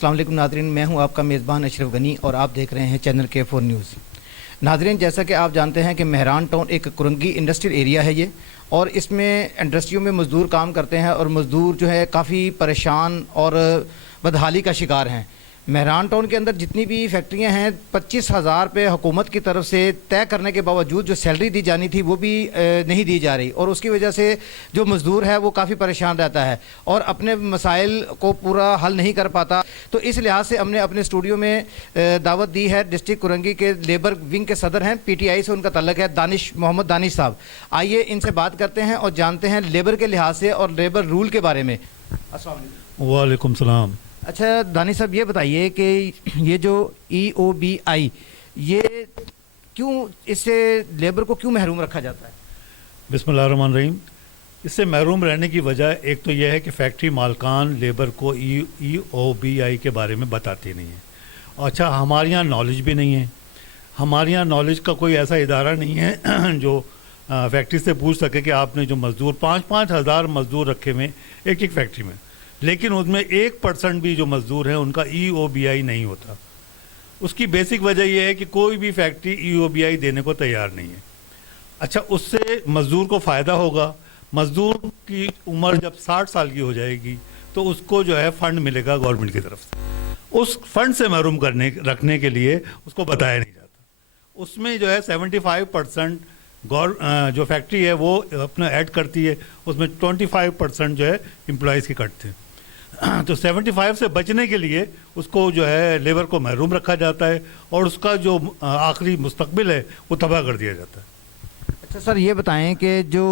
अस्सलाम वालेकुम नाज़रीन, मैं हूं आपका मेज़बान अशरफ गनी और आप देख रहे हैं चैनल K4 न्यूज़। नाज़रीन, जैसा कि आप जानते हैं कि मेहरान टाउन एक कुरंगी इंडस्ट्रियल एरिया है ये, और इसमें इंडस्ट्रियों में मज़दूर काम करते हैं और मज़दूर जो है काफ़ी परेशान और बदहाली का शिकार हैं। मेहरान टाउन के अंदर जितनी भी फैक्ट्रियां हैं 25,000 पे हुकूमत की तरफ से तय करने के बावजूद जो सैलरी दी जानी थी वो भी नहीं दी जा रही, और उसकी वजह से जो मज़दूर है वो काफ़ी परेशान रहता है और अपने मसाइल को पूरा हल नहीं कर पाता। तो इस लिहाज से हमने अपने स्टूडियो में दावत दी है। डिस्ट्रिक्ट कुरंगी के लेबर विंग के सदर हैं, PTI से उनका तल्लक है, मोहम्मद दानिश साहब। आइए इनसे बात करते हैं और जानते हैं लेबर के लिहाज से और लेबर रूल के बारे में। अस्सलाम वालेकुम। वालेकुम सलाम। अच्छा दानिश साहब, ये बताइए कि ये जो EOBI ये क्यों, इससे लेबर को क्यों महरूम रखा जाता है? बिस्मिल्लाहिर्रहमानिर्रहीम। इससे महरूम रहने की वजह एक तो यह है कि फैक्ट्री मालकान लेबर को EOBI के बारे में बताते नहीं हैं। अच्छा, हमारे यहाँ नॉलेज भी नहीं है। हमारे यहाँ नॉलेज का कोई ऐसा इदारा नहीं है जो फैक्ट्री से पूछ सके कि आपने जो मज़दूर 5-5 हज़ार मज़दूर रखे हुए एक फैक्ट्री में, लेकिन उसमें 1% भी जो मज़दूर हैं उनका EOBI नहीं होता। उसकी बेसिक वजह यह है कि कोई भी फैक्ट्री EOBI देने को तैयार नहीं है। अच्छा, उससे मज़दूर को फ़ायदा होगा। मज़दूर की उम्र जब 60 साल की हो जाएगी तो उसको जो है फ़ंड मिलेगा गवर्नमेंट की तरफ से। उस फंड से महरूम रखने के लिए उसको बताया नहीं जाता। उसमें जो है 75% जो फैक्ट्री है वो अपना ऐड करती है, उसमें 25% जो है एम्प्लॉइज़ की कटते हैं। तो 75 से बचने के लिए उसको जो है लेबर को महरूम रखा जाता है और उसका जो आखिरी मुस्तकबिल है वो तबाह कर दिया जाता है। अच्छा सर, ये बताएं कि जो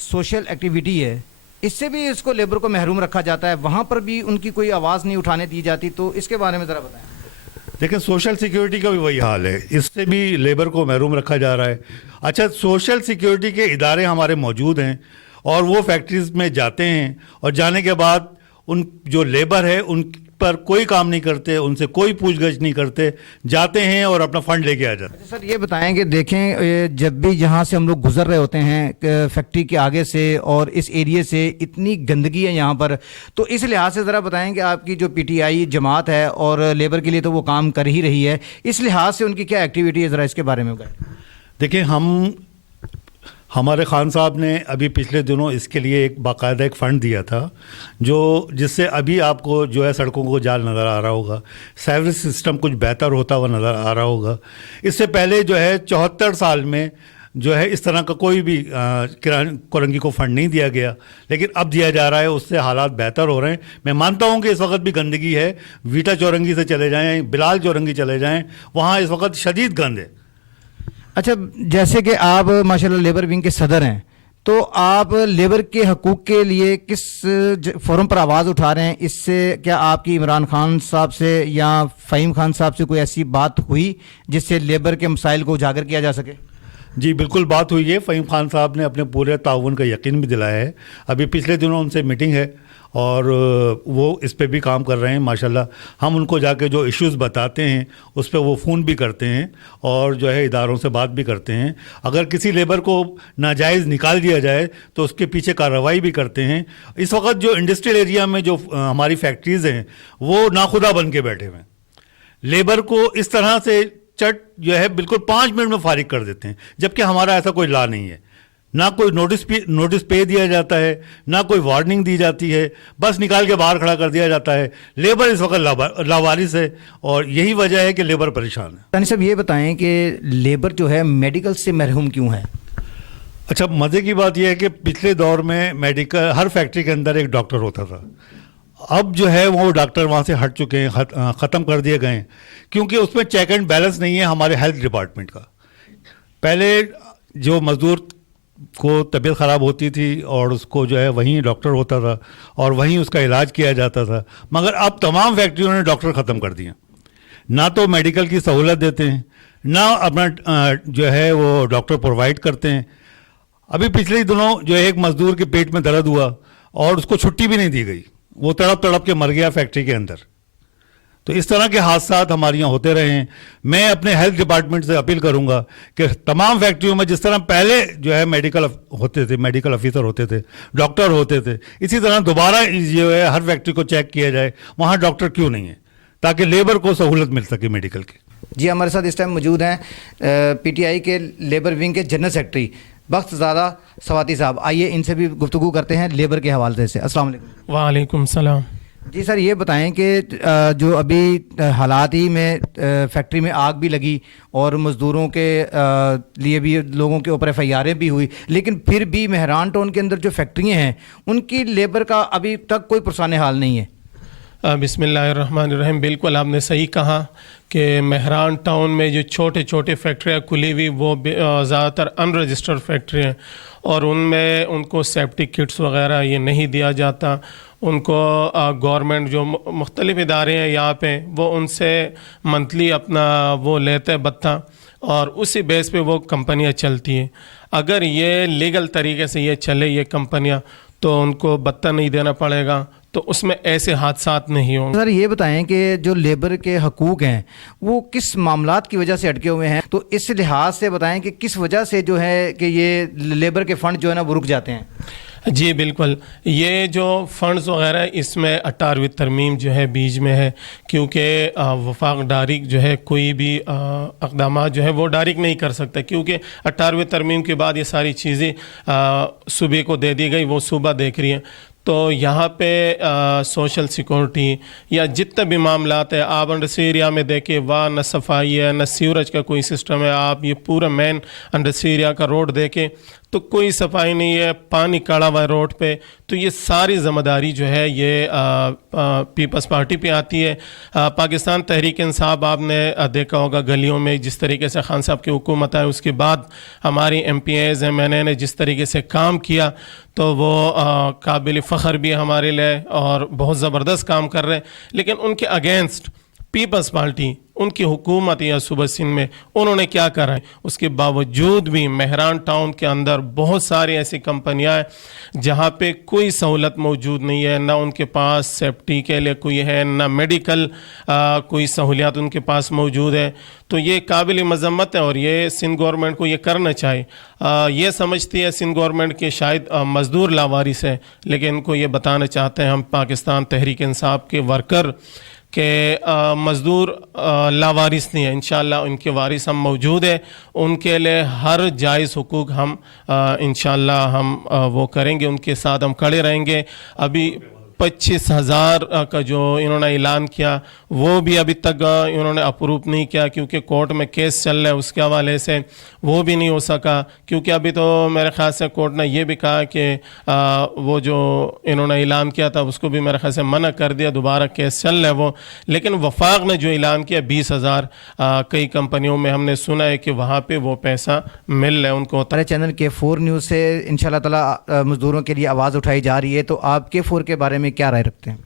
सोशल एक्टिविटी है इससे भी इसको लेबर को महरूम रखा जाता है, वहाँ पर भी उनकी कोई आवाज़ नहीं उठाने दी जाती, तो इसके बारे में ज़रा बताएं। देखिए, सोशल सिक्योरिटी का भी वही हाल है, इससे भी लेबर को महरूम रखा जा रहा है। अच्छा, सोशल सिक्योरिटी के इदारे हमारे मौजूद हैं और वो फैक्ट्रीज़ में जाते हैं और जाने के बाद उन जो लेबर है उन पर कोई काम नहीं करते, उनसे कोई पूछगछ नहीं करते, जाते हैं और अपना फ़ंड लेके आ जाते हैं। अच्छा सर, ये बताएं कि देखें जब भी यहाँ से हम लोग गुजर रहे होते हैं फैक्ट्री के आगे से और इस एरिए से इतनी गंदगी है यहाँ पर, तो इस लिहाज से ज़रा बताएं कि आपकी जो PTI जमात है और लेबर के लिए तो वो काम कर ही रही है, इस लिहाज से उनकी क्या एक्टिविटी है, ज़रा इसके बारे में बताएं। देखिए, हमारे खान साहब ने अभी पिछले दिनों इसके लिए एक बाकायदा एक फ़ंड दिया था जिससे अभी आपको जो है सड़कों को जाल नज़र आ रहा होगा, सर्विस सिस्टम कुछ बेहतर होता हुआ नज़र आ रहा होगा। इससे पहले जो है 74 साल में जो है इस तरह का कोई भी कुरंगी को फ़ंड नहीं दिया गया, लेकिन अब दिया जा रहा है, उससे हालात बेहतर हो रहे हैं। मैं मानता हूं कि इस वक्त भी गंदगी है। वीटा चौरंगी से चले जाएँ, बिलाल चौरंगी चले जाएँ, वहाँ इस वक्त शदीद गंद है। अच्छा, जैसे कि आप माशाल्लाह लेबर विंग के सदर हैं, तो आप लेबर के हकूक़ के लिए किस फोरम पर आवाज़ उठा रहे हैं? इससे क्या आपकी इमरान खान साहब से या फ़हीम खान साहब से कोई ऐसी बात हुई जिससे लेबर के मसाइल को उजागर किया जा सके? जी बिल्कुल, बात हुई है। फ़हीम खान साहब ने अपने पूरे ताउन का यकीन भी दिलाया है। अभी पिछले दिनों उनसे मीटिंग है और वो इस पे भी काम कर रहे हैं माशाल्लाह। हम उनको जाके जो इश्यूज़ बताते हैं उस पे वो फ़ोन भी करते हैं और जो है इदारों से बात भी करते हैं। अगर किसी लेबर को नाजायज़ निकाल दिया जाए तो उसके पीछे कार्रवाई भी करते हैं। इस वक्त जो इंडस्ट्रियल एरिया में जो हमारी फैक्ट्रीज़ हैं वो नाखुदा बन के बैठे हुए हैं। लेबर को इस तरह से चट जो है बिल्कुल 5 मिनट में फारिग कर देते हैं, जबकि हमारा ऐसा कोई लॉ नहीं है। ना कोई नोटिस पे दिया जाता है, ना कोई वार्निंग दी जाती है, बस निकाल के बाहर खड़ा कर दिया जाता है। लेबर इस वक्त लावारिस है और यही वजह है कि लेबर परेशान है। तानी साहब, ये बताएं कि लेबर जो है मेडिकल से महरूम क्यों है? अच्छा, मज़े की बात यह है कि पिछले दौर में मेडिकल हर फैक्ट्री के अंदर एक डॉक्टर होता था। अब जो है वो डॉक्टर वहाँ से हट चुके हैं, ख़त्म कर दिए गए हैं, क्योंकि उसमें चेक एंड बैलेंस नहीं है हमारे हेल्थ डिपार्टमेंट का। पहले जो मज़दूर को तबीयत ख़राब होती थी और उसको जो है वहीं डॉक्टर होता था और वहीं उसका इलाज किया जाता था, मगर अब तमाम फैक्ट्रियों ने डॉक्टर ख़त्म कर दिया। ना तो मेडिकल की सहूलत देते हैं, ना अपना जो है वो डॉक्टर प्रोवाइड करते हैं। अभी पिछले दिनों जो एक मज़दूर के पेट में दर्द हुआ और उसको छुट्टी भी नहीं दी गई, वो तड़प तड़प के मर गया फैक्ट्री के अंदर। तो इस तरह के हादसात हमारे यहाँ होते रहे हैं। मैं अपने हेल्थ डिपार्टमेंट से अपील करूंगा कि तमाम फैक्ट्रियों में जिस तरह पहले जो है मेडिकल होते थे, मेडिकल ऑफिसर होते थे, डॉक्टर होते थे, इसी तरह दोबारा जो है हर फैक्ट्री को चेक किया जाए वहाँ डॉक्टर क्यों नहीं है, ताकि लेबर को सहूलत मिल सके मेडिकल की। जी, हमारे साथ इस टाइम मौजूद हैं पीटीआई के लेबर विंग के जनरल सेक्रेटरी बख्तज़ादा सवाती साहब। आइए इनसे भी गुफ्तगू करते हैं लेबर के हवाले से। अस्सलाम वालेकुम। वालेकुम सलाम। जी सर, ये बताएं कि जो अभी हालात ही में फैक्ट्री में आग भी लगी और मज़दूरों के लिए भी लोगों के ऊपर एफआईआरें भी हुई, लेकिन फिर भी मेहरान टाउन के अंदर जो फैक्ट्रियाँ हैं उनकी लेबर का अभी तक कोई पुरसाने हाल नहीं है। बिस्मिल्लाहिर्रहमानिर्रहीम। बिल्कुल आपने सही कहा कि मेहरान टाउन में जो छोटे छोटे फैक्ट्रियाँ खुली हुई वो ज़्यादातर अनरजिस्टर्ड फैक्ट्री हैं और उनमें उनको सेप्टिक किट्स वगैरह ये नहीं दिया जाता। उनको गवर्नमेंट जो मुख्तलिफ इदारे हैं यहाँ पे वो उनसे मंथली अपना वो लेते हैं भत्ता और उसी बेस पे वो कंपनियाँ चलती हैं। अगर ये लीगल तरीके से ये चले ये कंपनियाँ तो उनको भत्ता नहीं देना पड़ेगा, तो उसमें ऐसे हादसात नहीं होंगे। सर ये बताएं कि जो लेबर के हकूक़ हैं वो किस मामलात की वजह से अटके हुए हैं, तो इस लिहाज से बताएं कि किस वजह से जो है कि ये लेबर के फ़ंड जो है ना वो रुक जाते हैं। जी बिल्कुल, ये जो फ़ंड्स वगैरह इसमें 18वीं तरमीम जो है बीच में है, क्योंकि वफाक डायरेक्ट जो है कोई भी इक़दाम जो है वो डायरेक्ट नहीं कर सकता, क्योंकि 18वीं तरमीम के बाद ये सारी चीज़ें सूबे को दे दी गई, वो सूबा देख रही हैं। तो यहाँ पे सोशल सिक्योरिटी या जितने भी मामलात है, आप इंडस्ट्री एरिया में देखें वहाँ न सफाई है न सीवरेज का कोई सिस्टम है। आप ये पूरा मेन इंडस्ट्री एरिया का रोड देखें तो कोई सफाई नहीं है, पानी कड़ा हुआ है रोड पे। तो ये सारी ज़िम्मेदारी जो है ये पीपल्स पार्टी पे आती है। पाकिस्तान तहरीक इंसाफ आपने देखा होगा गलियों में जिस तरीके से खान साहब की हुकूमत है, उसके बाद हमारी MPAs MNA ने जिस तरीके से काम किया तो वो काबिल फ़ख्र भी हमारे लिए और बहुत ज़बरदस्त काम कर रहे हैं। लेकिन उनके अगेंस्ट पीपल्स पार्टी, उनकी हुकूमत या सूबा सिंध में उन्होंने क्या करा है, उसके बावजूद भी मेहरान टाउन के अंदर बहुत सारी ऐसी कंपनियां हैं जहां पे कोई सहूलत मौजूद नहीं है, ना उनके पास सेफ्टी के लिए कोई है, ना मेडिकल कोई सहूलियात उनके पास मौजूद है। तो ये काबिल मजम्मत है और ये सिंध गवर्नमेंट को ये करना चाहिए। ये समझती है सिंध गवर्नमेंट के शायद मज़दूर लावारिस है, लेकिन इनको ये बताना चाहते हैं हम पाकिस्तान तहरीक इंसाफ के वर्कर कि मज़दूर लावारिस नहीं है। इंशाअल्लाह उनके वारिस हम मौजूद है, उनके लिए हर जायज़ हुकूक हम इंशाअल्लाह हम वो करेंगे, उनके साथ हम खड़े रहेंगे। अभी 25,000 का जो इन्होंने ऐलान किया वो भी अभी तक इन्होंने अप्रूव नहीं किया, क्योंकि कोर्ट में केस चल रहा है, उसके हवाले से वो भी नहीं हो सका। क्योंकि अभी तो मेरे ख्याल से कोर्ट ने ये भी कहा कि वो जो इन्होंने ऐलान किया था उसको भी मेरे ख्याल से मना कर दिया, दोबारा केस चल रहा है वो। लेकिन वफाक ने जो ऐलान किया 20,000 कई कंपनियों में हमने सुना है कि वहाँ पर वो पैसा मिल रहा है उनको। हमारे चैनल K4 न्यूज़ से इंशाल्लाह ताला मज़दूरों के लिए आवाज़ उठाई जा रही है, तो आप K4 के बारे में क्या राय रखते हैं?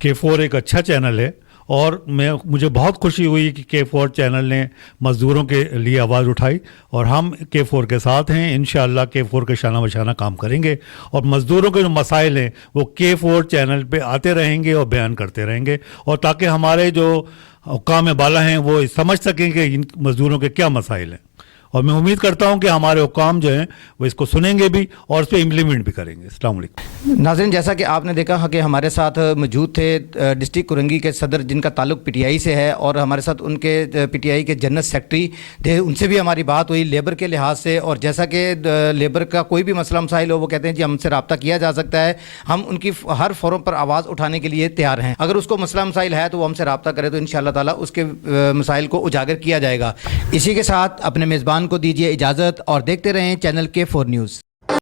K4 एक अच्छा चैनल है और मुझे बहुत खुशी हुई कि K4 चैनल ने मज़दूरों के लिए आवाज़ उठाई और हम K4 के साथ हैं। इंशाअल्लाह K4 के शाना बशाना काम करेंगे और मज़दूरों के जो मसाइल हैं वो K4 चैनल पे आते रहेंगे और बयान करते रहेंगे, और ताकि हमारे जो हुक्काम बाला हैं वो समझ सकें कि इन मज़दूरों के क्या मसाइल हैं। और मैं उम्मीद करता हूं कि हमारे हुक्काम जो हैं वो इसको सुनेंगे भी और इस पर इम्प्लीमेंट भी करेंगे। अस्सलाम वालेकुम। नाज़रीन, जैसा कि आपने देखा कि हमारे साथ मौजूद थे डिस्ट्रिक्ट कुरंगी के सदर जिनका ताल्लुक PTI से है, और हमारे साथ उनके PTI के जनरल सेक्रेटरी थे, उनसे भी हमारी बात हुई लेबर के लिहाज से। और जैसा कि लेबर का कोई भी मसला मसाइल हो वो कहते हैं जी हमसे रब्ता किया जा सकता है, हम उनकी हर फोरम पर आवाज़ उठाने के लिए तैयार हैं। अगर उसको मसला मसाइल है तो वो हमसे रब्ता करे तो इंशाअल्लाह ताला उसके मसाइल को उजागर किया जाएगा। इसी के साथ अपने मेज़बान को दीजिए इजाज़त और देखते रहें चैनल K4 न्यूज़।